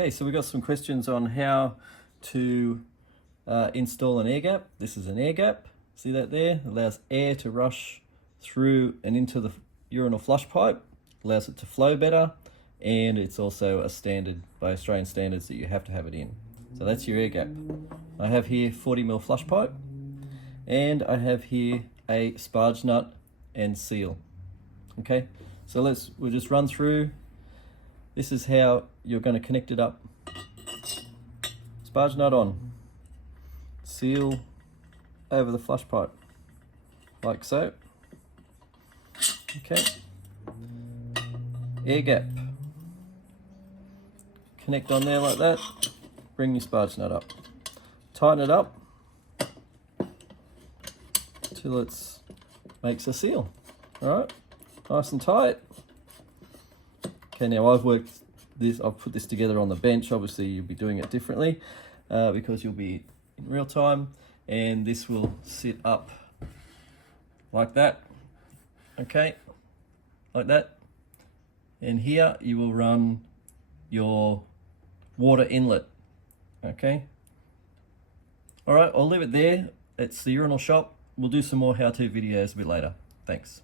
Okay, so we've got some questions on how to install an air gap. This is an air gap. See that there? Allows air to rush through and into the urinal flush pipe, allows it to flow better, and it's also a standard by Australian standards that you have to have it in. So that's your air gap. I have here 40mm flush pipe, and I have here a sparge nut and seal. Okay, so we'll just run through. This is how you're going to connect it up. Sparge nut on, seal over the flush pipe, like so. Okay, air gap, connect on there like that, bring your sparge nut up, tighten it up till it makes a seal. All right, nice and tight. Okay, now I've put this together on the bench. Obviously you'll be doing it differently because you'll be in real time, and this will sit up like that. Okay, like that. And here you will run your water inlet. Okay. All right, I'll leave it there. It's the Urinal shop. We'll do some more how-to videos a bit later. Thanks.